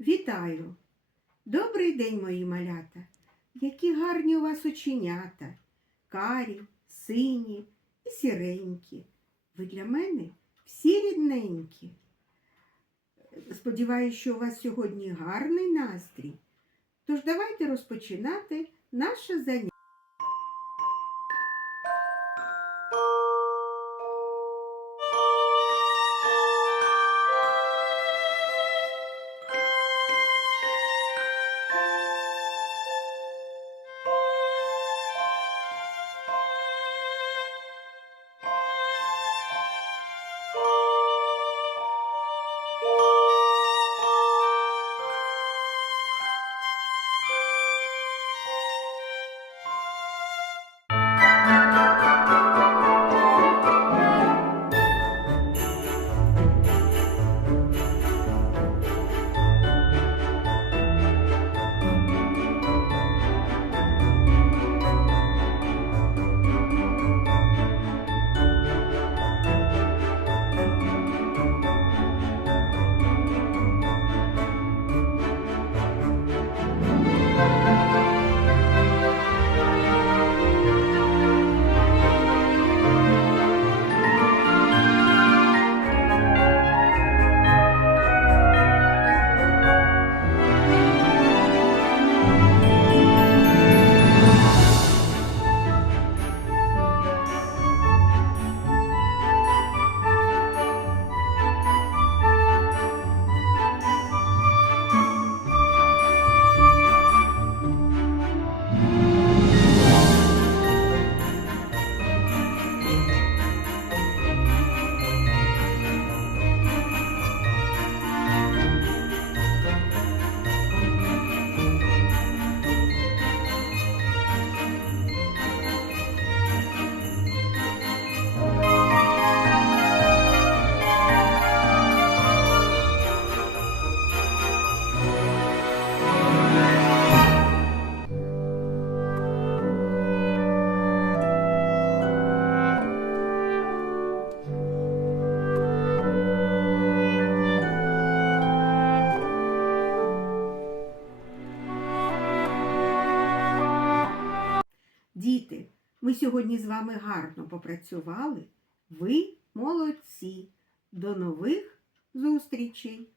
Вітаю! Добрий день, мої малята! Які гарні у вас оченята, карі, сині і сіренькі. Ви для мене всі рідненькі. Сподіваюсь, що у вас сьогодні гарний настрій. Тож давайте розпочинати наше заняття. Діти, ми сьогодні з вами гарно попрацювали. Ви молодці. До нових зустрічей!